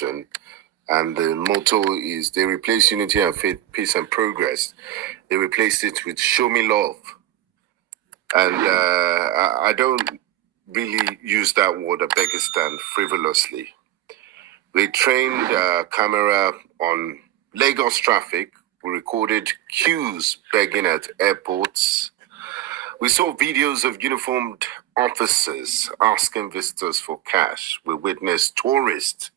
and the motto is they replace unity and faith, peace and progress. They replaced it with show me love. And I don't really use that word, Uzbekistan, frivolously. We trained camera on Lagos traffic. We recorded queues begging at airports. We saw videos of uniformed officers asking visitors for cash. We witnessed tourists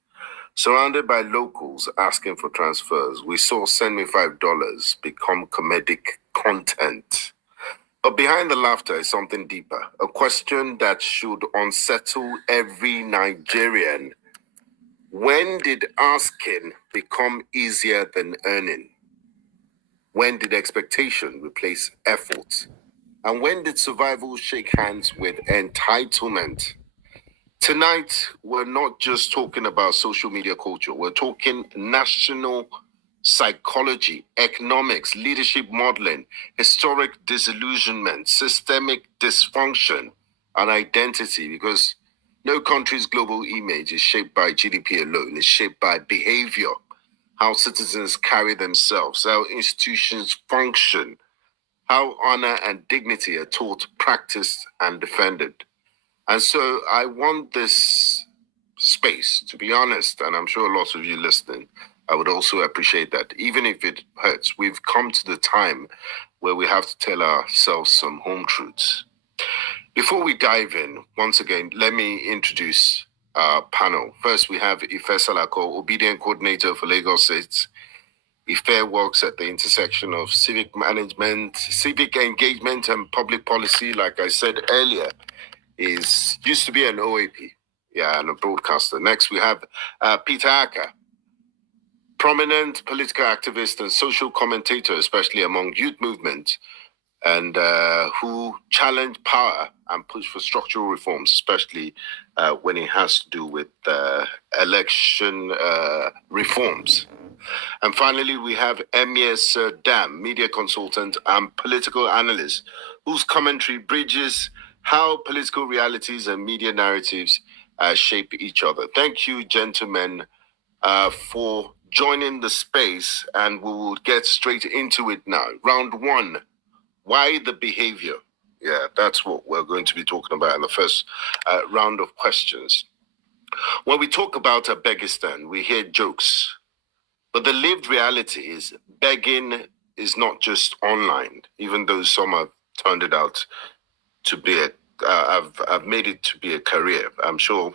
surrounded by locals asking for transfers. We saw send me $5 become comedic content. But behind the laughter is something deeper, a question that should unsettle every Nigerian. When did asking become easier than earning? When did expectation replace effort? And when did survival shake hands with entitlement? Tonight, we're not just talking about social media culture. We're talking national psychology, economics, leadership modeling, historic disillusionment, systemic dysfunction, and identity. Because no country's global image is shaped by GDP alone. It's shaped by behavior, how citizens carry themselves, how institutions function, how honor and dignity are taught, practiced, and defended. And so I want this space, to be honest, and I'm sure lots of you listening, I would also appreciate that. Even if it hurts, we've come to the time where we have to tell ourselves some home truths. Before we dive in, once again, let me introduce our panel. First, we have Ife Salako, Obedient Coordinator for Lagos State. Ife works at the intersection of civic management, civic engagement, and public policy. Like I said earlier, used to be an OAP, and a broadcaster. Next, we have Peter Aka, prominent political activist and social commentator, especially among youth movement, and who challenged power and pushed for structural reforms, especially when it has to do with election reforms. And finally, we have Emir Dam, media consultant and political analyst, whose commentary bridges how political realities and media narratives shape each other. Thank you, gentlemen, for joining the space, and we will get straight into it now. Round one, why the behavior? Yeah, that's what we're going to be talking about in the first round of questions. When we talk about Uzbekistan, we hear jokes, but the lived reality is begging is not just online, even though some have turned it out to be I've made it to be a career. I'm sure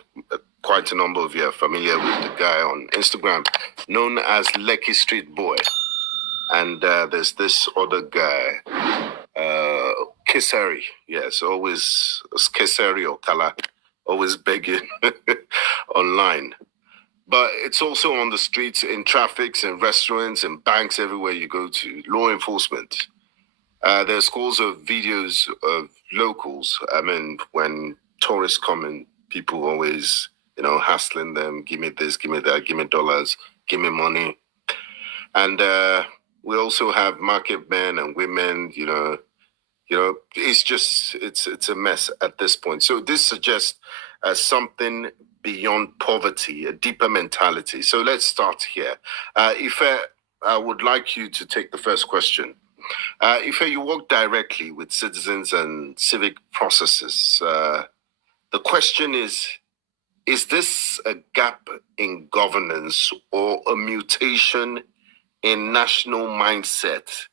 quite a number of you are familiar with the guy on Instagram known as Lekki Street Boy. And there's this other guy, Kesari. Yes, always Kesari or Kala, always begging online. But it's also on the streets, in traffics, in restaurants, in banks, everywhere you go to, law enforcement. There's scores of videos of locals. I mean, when tourists come in, people always, hassling them, give me this, give me that, give me dollars, give me money. And we also have market men and women, it's just, it's a mess at this point. So this suggests something beyond poverty, a deeper mentality. So let's start here. Ife, I would like you to take the first question. Ife, you work directly with citizens and civic processes. The question is this a gap in governance or a mutation in national mindset?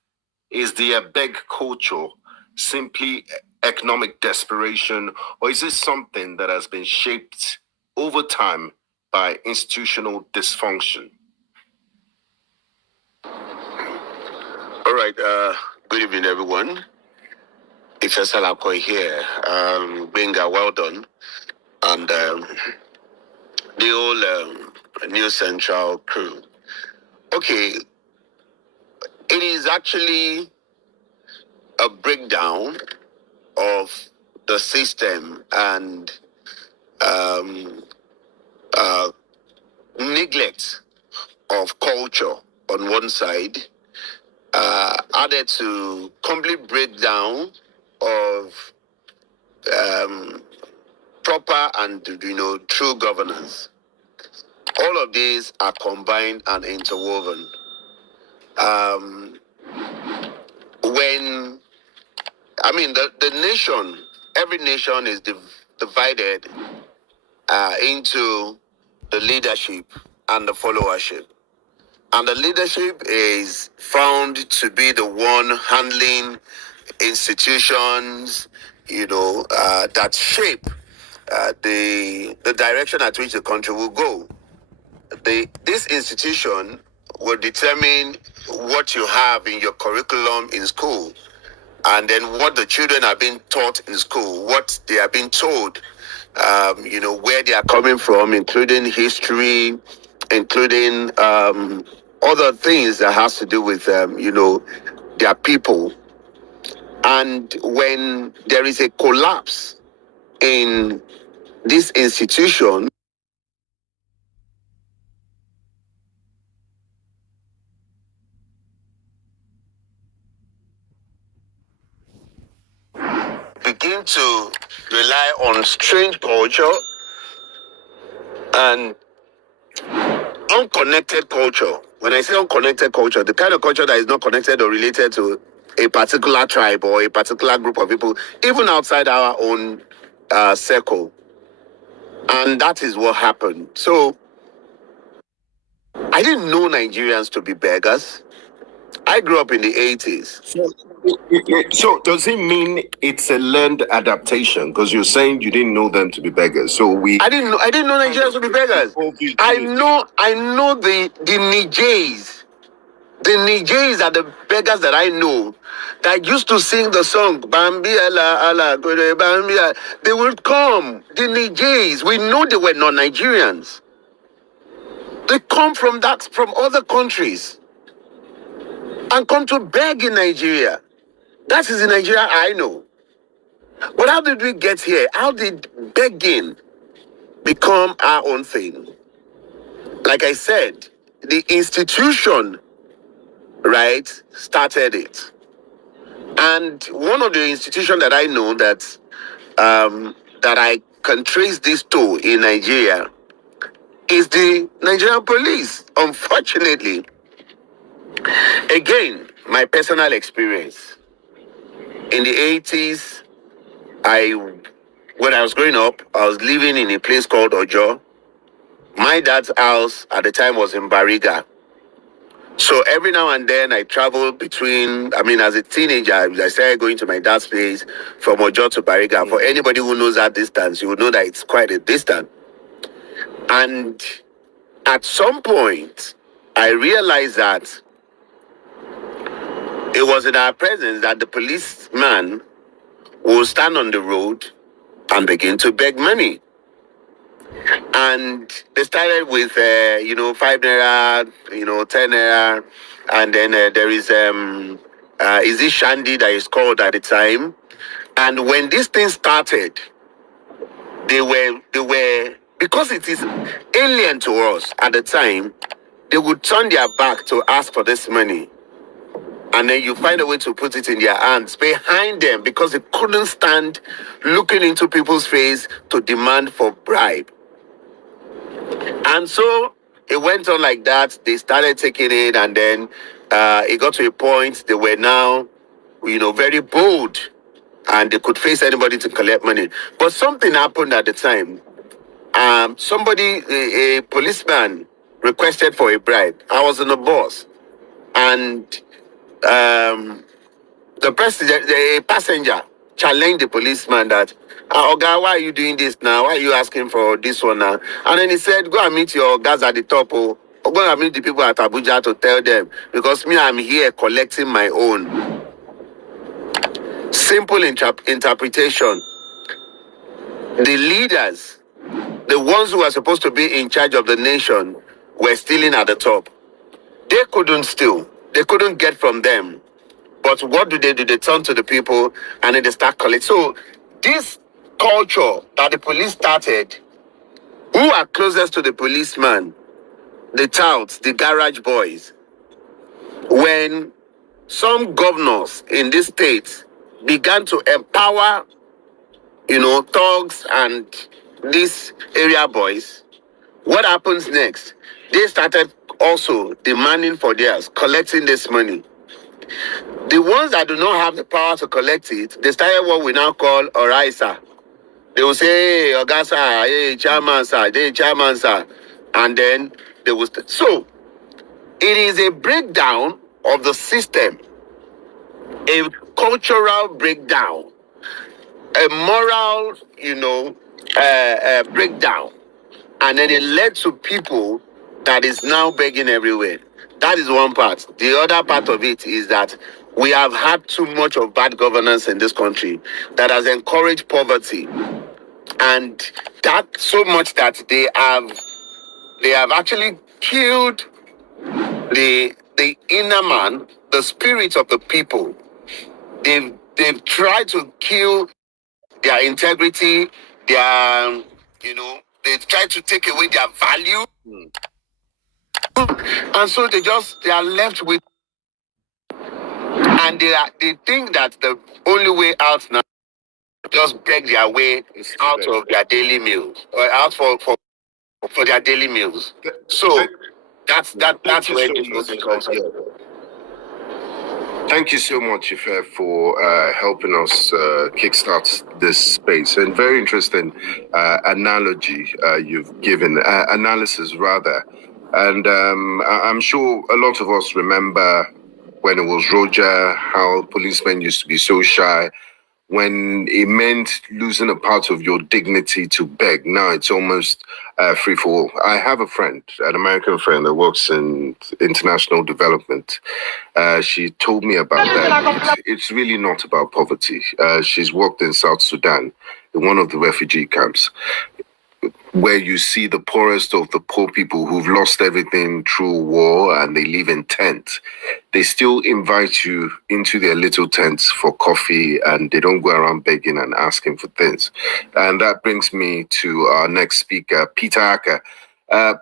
Is the abeg culture simply economic desperation, or is this something that has been shaped over time by institutional dysfunction? All right. Good evening, everyone. Ife Salako here. Benga, well done. And the whole New Central crew. Okay. It is actually a breakdown of the system and neglect of culture on one side, added to complete breakdown of proper and true governance. All of these are combined and interwoven. Um, when, I mean, the nation, every nation is divided into the leadership and the followership. And the leadership is found to be the one handling institutions, that shape the direction at which the country will go. This institution will determine what you have in your curriculum in school, and then what the children are being taught in school, what they are being told, where they are coming from, including history, including other things that has to do with, their people. And when there is a collapse in this institution, begin to rely on strange culture and unconnected culture. When I say unconnected culture, the kind of culture that is not connected or related to a particular tribe or a particular group of people, even outside our own circle. And that is what happened. So I didn't know Nigerians to be beggars. I grew up in the 80s. So does it mean it's a learned adaptation? Because you're saying you didn't know them to be beggars. So I didn't know Nigerians to be beggars. I know the Nigerians. The Nigerians are the beggars that I know that used to sing the song Bambi Allah Allah Bambi. They would come. The Nigerians. We know they were not Nigerians. They come from other countries and come to beg in Nigeria. That is the Nigeria I know. But how did we get here? How did begging become our own thing? Like I said, the institution, right, started it. And one of the institutions that I know that I can trace this to in Nigeria is the Nigerian police. Unfortunately, again, my personal experience in the 80s, when I was growing up, I was living in a place called Ojo. My dad's house at the time was in Bariga. So every now and then I travel as a teenager, I started going to my dad's place from Ojo to Bariga. For anybody who knows that distance, you would know that it's quite a distance. And at some point, I realized that it was in our presence that the policeman will stand on the road and begin to beg money. And they started with, 5 naira, 10 naira. And then there is it Shandy that is called at the time. And when this thing started, they were, because it is alien to us at the time, they would turn their back to ask for this money. And then you find a way to put it in their hands behind them because they couldn't stand looking into people's face to demand for bribe. And so it went on like that. They started taking it, and then it got to a point they were now, very bold, and they could face anybody to collect money. But something happened at the time. A policeman requested for a bribe. I was on the bus, and a passenger challenged the policeman that, Oga, why are you doing this now? Why are you asking for this one now? And then he said, go and meet your guys at the top, or go and meet the people at Abuja to tell them, because me, I'm here collecting my own. Simple interpretation. The leaders, the ones who are supposed to be in charge of the nation, were stealing at the top. They couldn't steal. They couldn't get from them. But what do? They turn to the people and then they start collecting. So this culture that the police started, who are closest to the policeman, the touts, the garage boys, when some governors in this state began to empower, thugs and these area boys, What happens next? They started also demanding for theirs, collecting this money. The ones that do not have the power to collect it, they started what we now call Oraisa. They will say, hey, Ogasa, hey, chairman, sir, hey, chairman, sir. And then they will. So it is a breakdown of the system, a cultural breakdown, a moral, breakdown. And then it led to people that is now begging everywhere. That is one part. The other part of it is that we have had too much of bad governance in this country that has encouraged poverty, and that so much that they have actually killed the inner man, the spirit of the people. They've tried to kill their integrity, their they've tried to take away their value. And so they are left with, and they think that the only way out now is just beg their way out of their daily meals, or out for their daily meals. So that's where the whole thing comes from. Thank you so much, Ife, for helping us kickstart this space. And very interesting analogy you've given, analysis rather. And I'm sure a lot of us remember when it was Roger, how policemen used to be so shy. When it meant losing a part of your dignity to beg, now it's almost free for all. I have a friend, an American friend that works in international development. She told me about that. It's really not about poverty. She's worked in South Sudan, in one of the refugee camps, where you see the poorest of the poor people who've lost everything through war and they live in tents. They still invite you into their little tents for coffee, and they don't go around begging and asking for things. And that brings me to our next speaker, Peter Acker.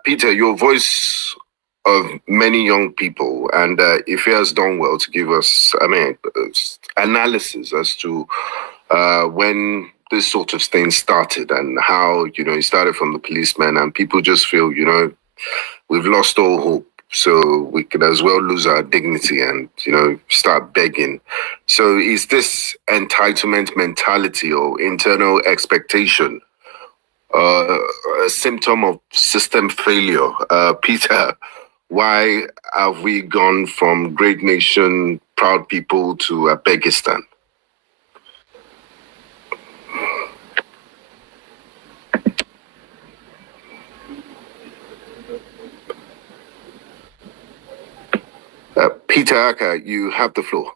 Peter, your voice of many young people, and if he has done well to give us, analysis as to when this sort of thing started and how, it started from the policemen and people just feel, we've lost all hope. So we could as well lose our dignity and, start begging. So is this entitlement mentality or internal expectation a symptom of system failure? Peter, why have we gone from great nation, proud people to Begistan? Peter Acker, you have the floor.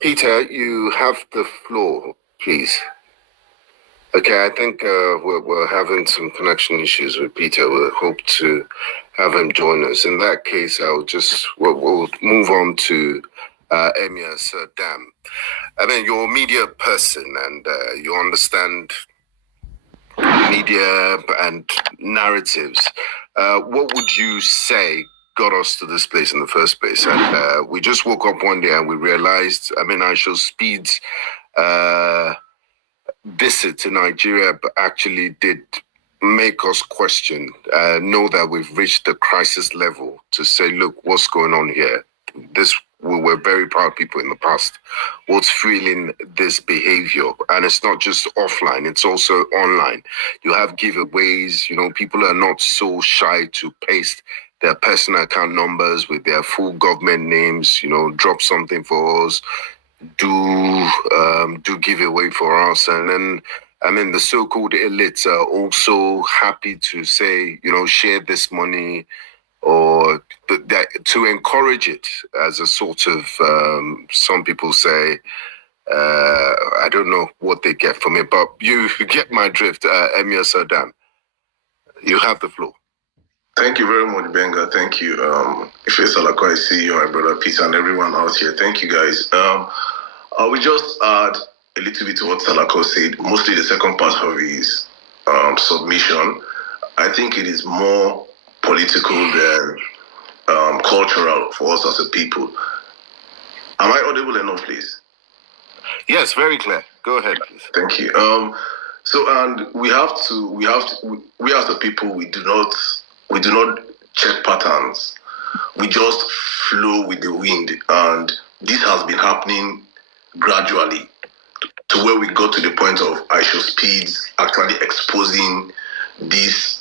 Peter, you have the floor, please. Okay, I think we're having some connection issues with Peter. We'll hope to have him join us. In that case, we'll move on to Emir Saddam. I mean, you're a media person and you understand media and narratives. What would you say got us to this place in the first place? And we just woke up one day and we realized, I shall speed's visit to Nigeria actually did make us question, know that we've reached the crisis level to say, look, what's going on here? We were very proud people in the past. What's fueling this behavior? And it's not just offline, it's also online. You have giveaways, people are not so shy to paste their personal account numbers with their full government names, drop something for us, do giveaway for us. And then the so-called elites are also happy to say, share this money, or to encourage it as a sort of, some people say, I don't know what they get from it, but you get my drift, Emir Saddam. You have the floor. Thank you very much, Benga. Thank you. Ife Salako, I see you, my brother Peter, and everyone out here. Thank you, guys. I will just add a little bit to what Salako said, mostly the second part of his submission. I think it is more political than cultural for us as a people. Am I audible enough, please? Yes, very clear. Go ahead, please. Thank you. And we as a people, we do not check patterns. We just flow with the wind, and this has been happening gradually to where we got to the point of ISO speeds actually exposing this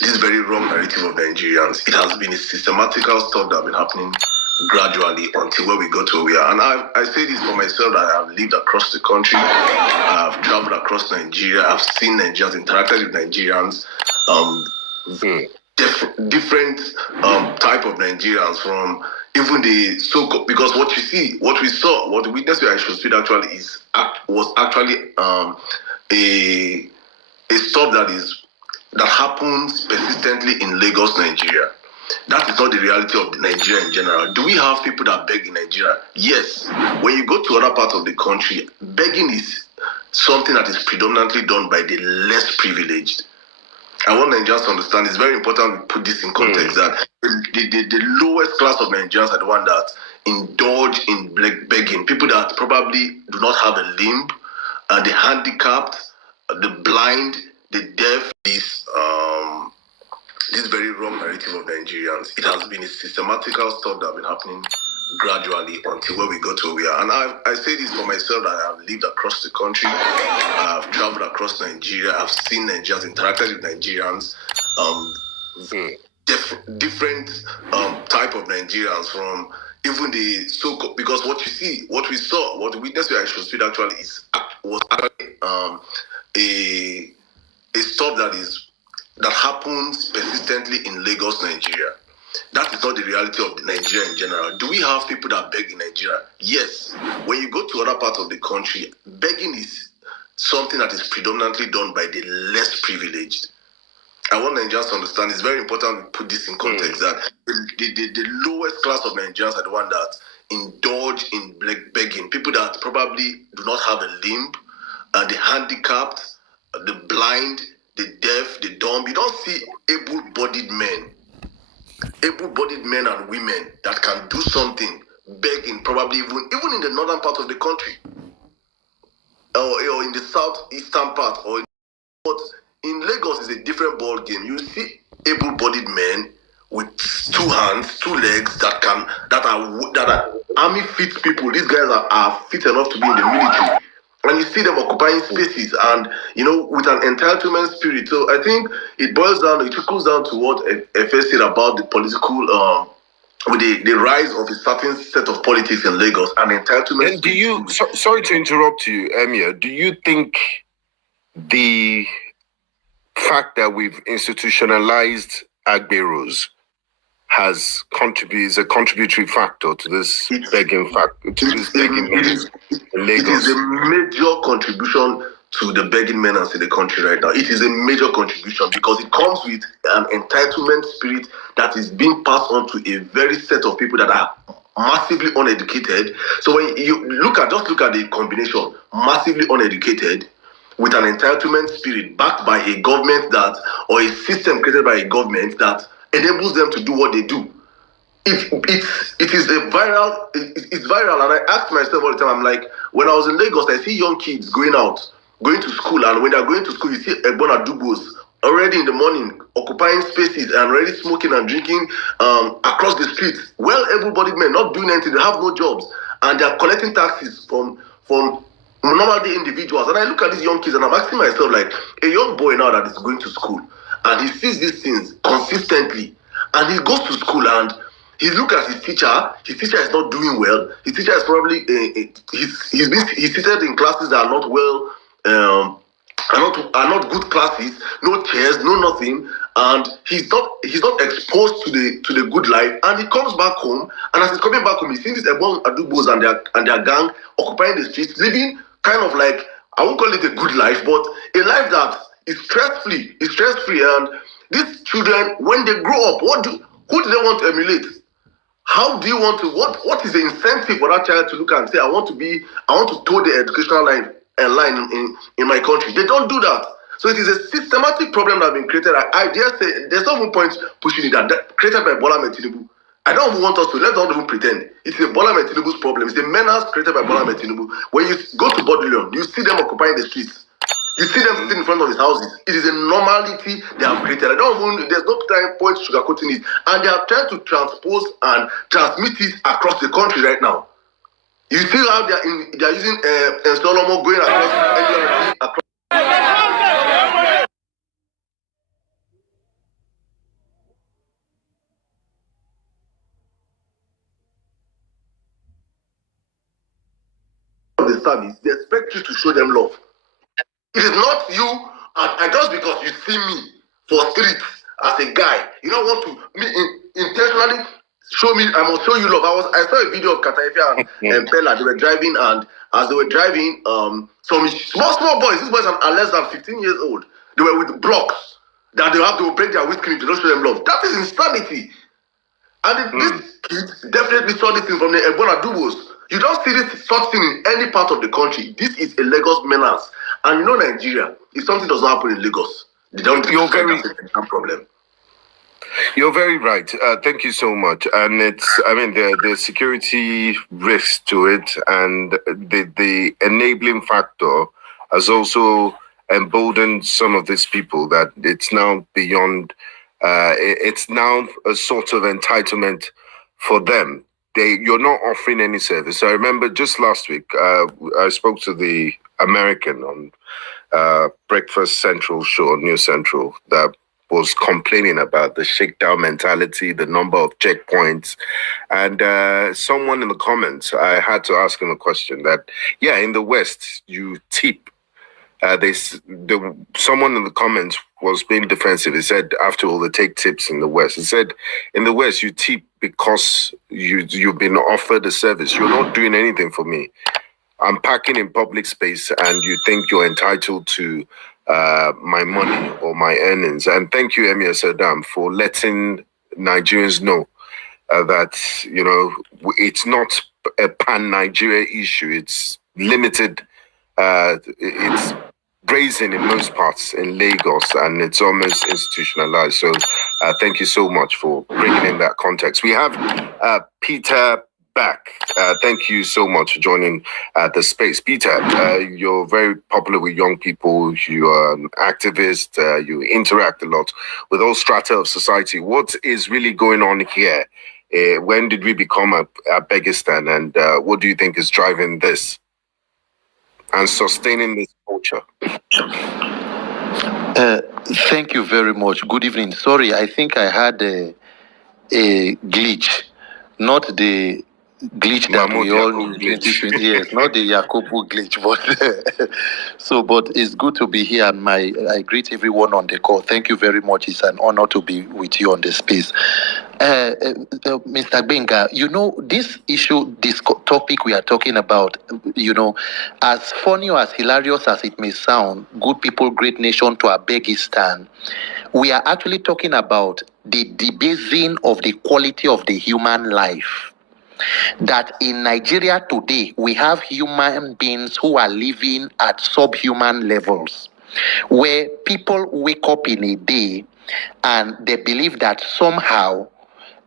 this very wrong narrative of Nigerians. It has been a systematical stuff that has been happening gradually until where we got to where we are. And I say this for myself that I have lived across the country. I've traveled across Nigeria. I've seen Nigerians, interacted with Nigerians, different type of Nigerians from even the so-called, because what we saw, what the witness I should speak actually was actually a stuff that happens persistently in Lagos, Nigeria. That is not the reality of Nigeria in general. Do we have people that beg in Nigeria? Yes. When you go to other parts of the country, begging is something that is predominantly done by the less privileged. I want Nigerians to understand, it's very important we put this in context, that the lowest class of Nigerians are the one that indulge in begging. People that probably do not have a limb, the handicapped, the blind, the deaf, this very wrong narrative of Nigerians. It has been a systematical stuff that has been happening gradually until where we got to where we are. And I say this for myself that I have lived across the country. I've traveled across Nigeria. I've seen Nigerians, interacted with Nigerians, different type of Nigerians from even the so-called, because what we saw, what the witness I should speak actually was actually a stuff that happens persistently in Lagos, Nigeria. That is not the reality of Nigeria in general. Do we have people that beg in Nigeria? Yes. When you go to other parts of the country, begging is something that is predominantly done by the less privileged. I want Nigerians to understand, it's very important we put this in context, that the lowest class of Nigerians are the one that indulge in begging. People that probably do not have a limb, the handicapped, the blind, the deaf, the dumb. You don't see able-bodied men and women that can do something, begging, probably even in the northern part of the country, or in the southeastern part, but in Lagos is a different ball game. You see able-bodied men with 2 hands, 2 legs that are army fit people. These guys are fit enough to be in the military. And you see them occupying spaces and, with an entitlement spirit. So I think it trickles down to what Efe said about the political, with the rise of a certain set of politics in Lagos and entitlement. And do you, sorry to interrupt you, Emir, do you think the fact that we've institutionalized Agberos is a contributory factor to this begging factor, to this begging menace in Lagos? It is a major contribution to the begging menace in the country right now. It is a major contribution because it comes with an entitlement spirit that is being passed on to a very set of people that are massively uneducated. So when you look at the combination, massively uneducated with an entitlement spirit backed by a government or a system created by a government that enables them to do what they do. It's viral, and I ask myself all the time, I'm like, when I was in Lagos, I see young kids going to school, and when they're going to school, you see Ebona Dubos already in the morning, occupying spaces and already smoking and drinking across the streets. Well, able-bodied men, not doing anything, they have no jobs, and they're collecting taxes from normal day individuals. And I look at these young kids and I'm asking myself, like, a young boy now that is going to school and he sees these things consistently, and he goes to school and he looks at his teacher is not doing well. His teacher is probably he's seated in classes that are not well, are not good classes, no chairs, no nothing, and he's not exposed to the good life. And he comes back home, and as he's coming back home, he's seeing these Ebon Adubos and their gang occupying the streets, living kind of like, I won't call it a good life, but a life that It's stress-free. It's stress-free. And these children, when they grow up, who do they want to emulate? How do you want to, what is the incentive for that child to look and say, I want to toe the educational line in my country? They don't do that. So it is a systematic problem that has been created. I dare say there's no point pushing it that created by Bola Tinubu. I don't even want us to, let's not even pretend. It's a Bola Tinubu's problem. It's a menace created by Bola Tinubu. When you go to Bodleian, you see them occupying the streets. You see them sitting in front of his houses. It is a normality they have created. There's no point sugarcoating it. And they are trying to transpose and transmit it across the country right now. You see how they are using Solomon going across the service. They expect you to show them love. It is not you, and just because you see me for street as a guy, you don't want to intentionally show me. I must show you love. I saw a video of Kataife and Pella. They were driving, and as they were driving, some small boys. These boys are less than 15 years old. They were with blocks that they have to break their windscreen to not show them love. That is insanity. And this kid definitely saw this thing from the Ebola Dubos. You don't see this such thing in any part of the country. This is a Lagos menace. And you know Nigeria, if something does not happen in Lagos, they don't You're very problem. You're very right. Thank you so much. And the security risk to it and the enabling factor has also emboldened some of these people that it's now beyond, it's now a sort of entitlement for them. You're not offering any service. I remember just last week, I spoke to the American on Breakfast Central show, News Central, that was complaining about the shakedown mentality, the number of checkpoints. And someone in the comments, I had to ask him a question that, yeah, in the West, you tip. Someone in the comments was being defensive. He said, after all, they take tips in the West. He said, in the West, you tip because you've been offered a service. You're not doing anything for me. I'm parking in public space and you think you're entitled to my money or my earnings. And thank you, Emir Saddam, for letting Nigerians know that, it's not a pan-Nigeria issue. It's limited. It's brazen in most parts in Lagos, and it's almost institutionalized. So thank you so much for bringing in that context. We have Peter back. Thank you so much for joining the space. Peter, you're very popular with young people. You are an activist. You interact a lot with all strata of society. What is really going on here? When did we become a Begistan? And what do you think is driving this and sustaining this culture? Thank you very much. Good evening. Sorry, I think I had a glitch, not the glitch that we all knew in 2020 years, not the Yakubu glitch, but it's good to be here, and I greet everyone on the call. Thank you very much. It's an honor to be with you on the space. Mr. Benga, this issue, this topic we are talking about, as funny or as hilarious as it may sound, good people, great nation to Abegistan, we are actually talking about the debasing of the quality of the human life. That in Nigeria today, we have human beings who are living at subhuman levels, where people wake up in a day and they believe that somehow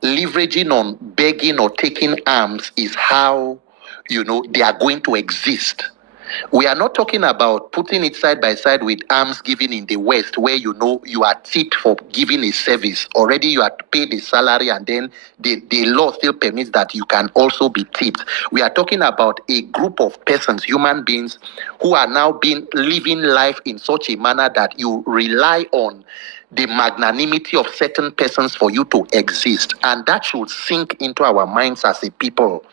leveraging on begging or taking arms is how, they are going to exist. We are not talking about putting it side by side with arms given in the West, where you are tipped for giving a service. Already you are paid a salary, and then the law still permits that you can also be tipped. We are talking about a group of persons, human beings, who are now living life in such a manner that you rely on the magnanimity of certain persons for you to exist. And that should sink into our minds as a people,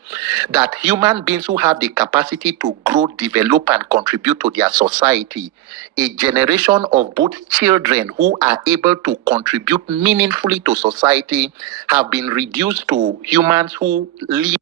that human beings who have the capacity to grow, develop, and contribute to their society, a generation of both children who are able to contribute meaningfully to society, have been reduced to humans who live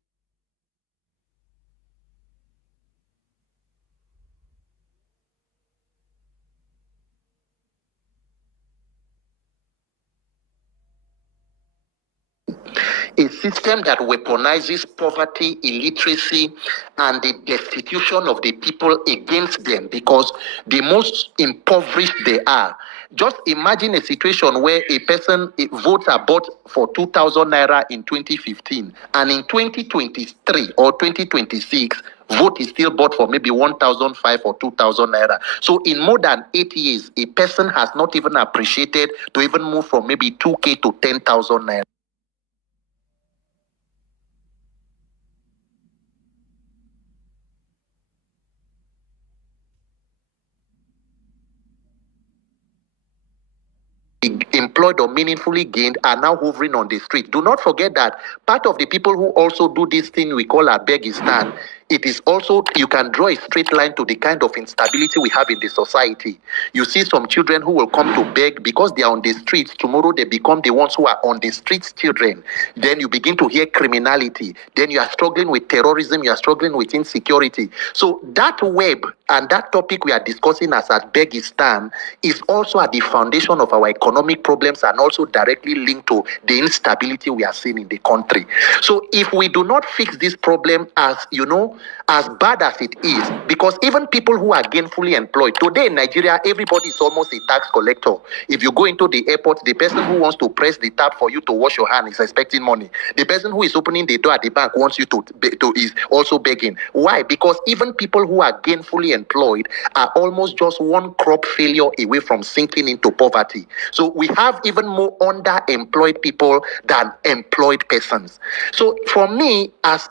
a system that weaponizes poverty, illiteracy, and the destitution of the people against them because the most impoverished they are. Just imagine a situation where a person votes are bought for 2,000 naira in 2015, and in 2023 or 2026, vote is still bought for maybe 1,005 or 2,000 naira. So in more than 8 years, a person has not even appreciated to even move from maybe 2K to 10,000 naira. Employed or meaningfully gained are now hovering on the street. Do not forget that part of the people who also do this thing we call Abegistan, it is also, you can draw a straight line to the kind of instability we have in the society. You see some children who will come to beg because they are on the streets. Tomorrow they become the ones who are on the streets children. Then you begin to hear criminality. Then you are struggling with terrorism. You are struggling with insecurity. So that web and that topic we are discussing as Abegistan is also at the foundation of our economic problems and also directly linked to the instability we are seeing in the country. So if we do not fix this problem, as bad as it is, because even people who are gainfully employed, today in Nigeria, everybody is almost a tax collector. If you go into the airport, the person who wants to press the tap for you to wash your hand is expecting money. The person who is opening the door at the bank wants you to is also begging. Why? Because even people who are gainfully employed are almost just one crop failure away from sinking into poverty. So we have even more underemployed people than employed persons. So for me, as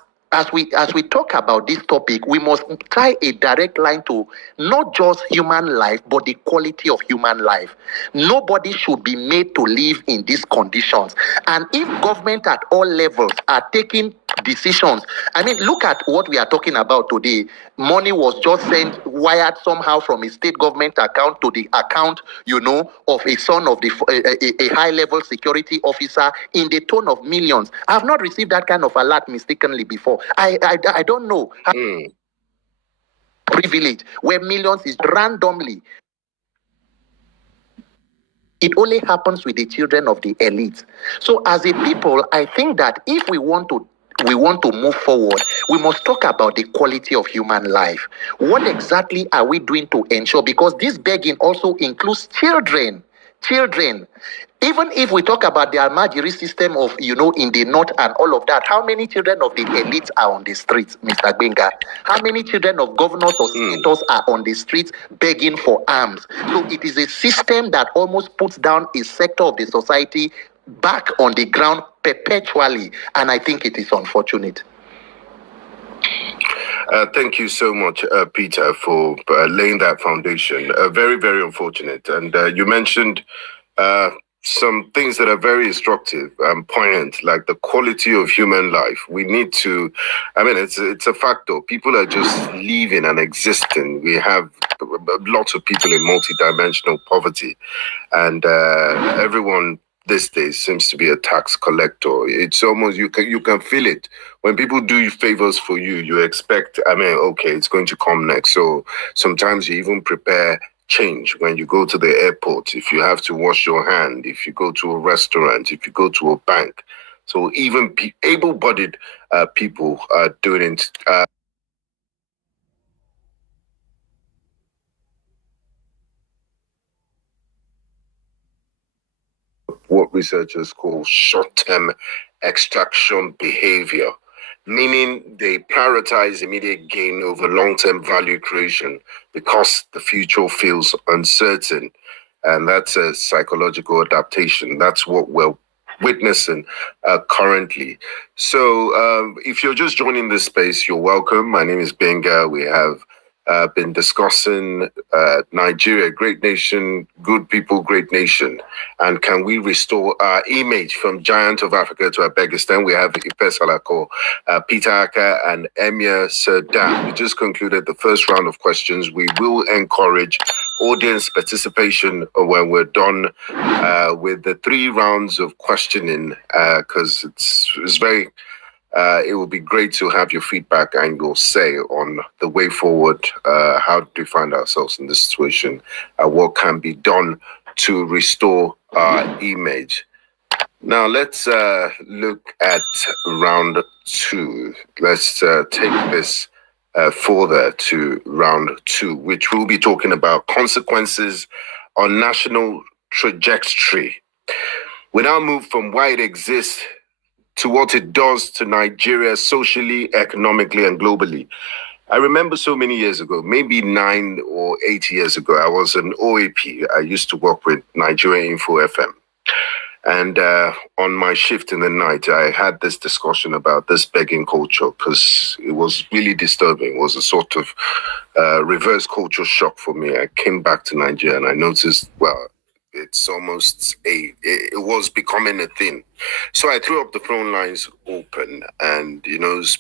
we talk about this topic, we must try a direct line to not just human life, but the quality of human life. Nobody should be made to live in these conditions. And if government at all levels are taking decisions, I mean, look at what we are talking about today. Money was just wired somehow from a state government account to the account, of a son of a high-level security officer in the tone of millions. I have not received that kind of alert mistakenly before. I don't know. Privilege where millions is randomly. It only happens with the children of the elite. So as a people, I think that if we want to move forward, we must talk about the quality of human life. What exactly are we doing to ensure? Because this begging also includes children. Even if we talk about the Almajiri system of, in the north and all of that, how many children of the elites are on the streets, Mr. Benga? How many children of governors or senators are on the streets begging for arms? So it is a system that almost puts down a sector of the society back on the ground perpetually. And I think it is unfortunate. Thank you so much, Peter, for laying that foundation. Very, very unfortunate. And you mentioned some things that are very instructive and poignant, like the quality of human life. We need to, it's a factor. People are just living and existing. We have lots of people in multidimensional poverty, and everyone these days seems to be a tax collector. It's almost, you can feel it. When people do favors for you, you expect, okay, it's going to come next. So sometimes you even prepare change when you go to the airport, if you have to wash your hand, if you go to a restaurant, if you go to a bank. So even able-bodied people are doing it. What researchers call short-term extraction behavior, meaning they prioritize immediate gain over long-term value creation because the future feels uncertain. And that's a psychological adaptation. That's what we're witnessing currently. So if you're just joining this space, you're welcome. My name is Benga. We have been discussing Nigeria, great nation, good people, great nation. And can we restore our image from giant of Africa to Abegistan? We have Ife Salako, Peter Aka, and Emir Serdam. We just concluded the first round of questions. We will encourage audience participation when we're done with the 3 rounds of questioning, because it's very... it will be great to have your feedback and your say on the way forward. How do we find ourselves in this situation? What can be done to restore our image? Now let's look at round two. Let's take this further to round two, which we'll be talking about consequences on national trajectory. We now move from why it exists to what it does to Nigeria socially, economically, and globally. I remember so many years ago, maybe 9 or 8 years ago, I was an OAP. I used to work with Nigeria Info FM. And on my shift in the night, I had this discussion about this begging culture because it was really disturbing. It was a sort of reverse culture shock for me. I came back to Nigeria and I noticed, well, it's almost it was becoming a thing. So I threw up the phone lines open and,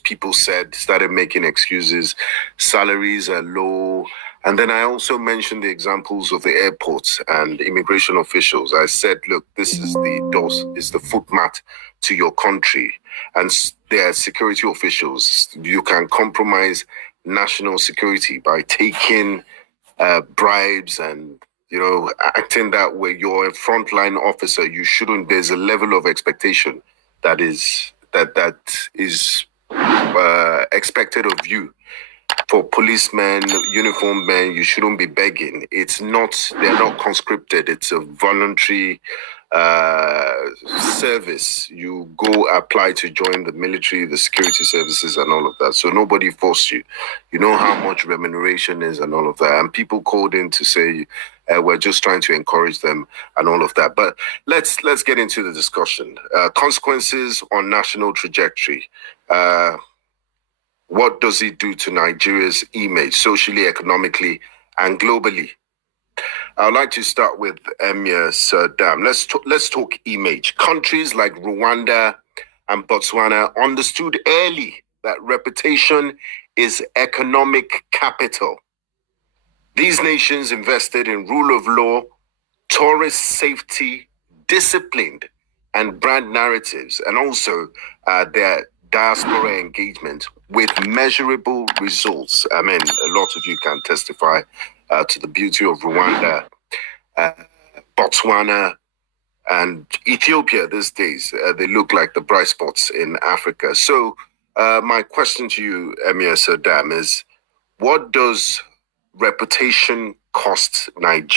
people started making excuses. Salaries are low. And then I also mentioned the examples of the airports and immigration officials. I said, look, this is the footmat to your country. And there are security officials. You can compromise national security by taking bribes and acting that way. You're a frontline officer. You shouldn't. There's a level of expectation that is expected of you. For policemen, uniformed men, you shouldn't be begging. They're not conscripted. It's a voluntary service. You go apply to join the military, the security services, and all of that. So nobody forced you. You know how much remuneration is and all of that. And people called in to say we're just trying to encourage them and all of that. But let's get into the discussion. Consequences on national trajectory. What does it do to Nigeria's image, socially, economically, and globally? I'd like to start with Emir Saddam. Let's talk image. Countries like Rwanda and Botswana understood early that reputation is economic capital. These nations invested in rule of law, tourist safety, disciplined, and brand narratives, and also their diaspora engagement with measurable results. I mean, a lot of you can testify to the beauty of Rwanda, Botswana, and Ethiopia these days. They look like the bright spots in Africa. So my question to you, Emir Saddam, is what does reputation cost Nigeria?